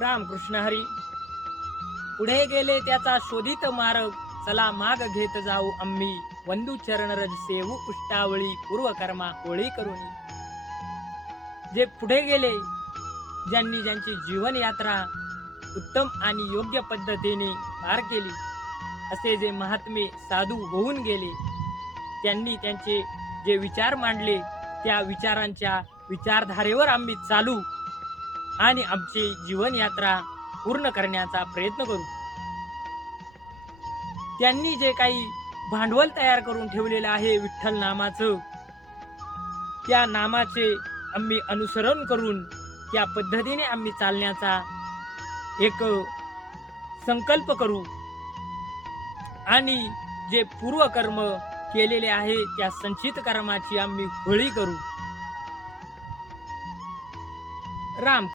रामकृष्ण हरी. पुढे गेले त्याचा शोधित मार्ग, चला माग घेत जाऊ आम्ही. वंदू चरण रज सेवू उष्टावळी, पूर्वकर्मा होळी करून. जे पुढे गेले, ज्यांनी ज्यांची जीवन यात्रा उत्तम आणि योग्य पद्धतीने पार केली, असे जे महात्मे साधू होऊन गेले, त्यांनी त्यांचे जे विचार मांडले, त्या विचारांच्या विचारधारेवर आम्ही चालू आणि आमची जीवन यात्रा पूर्ण करण्याचा प्रयत्न करू. त्यांनी जे काही भांडवल तयार करून ठेवलेलं आहे विठ्ठल नामाचं, त्या नामाचे आम्ही अनुसरण करून त्या पद्धतीने आम्ही चालण्याचा एक संकल्प करू आणि जे पूर्वकर्म केलेले आहे त्या संचित कर्माची आम्ही होळी करू. राम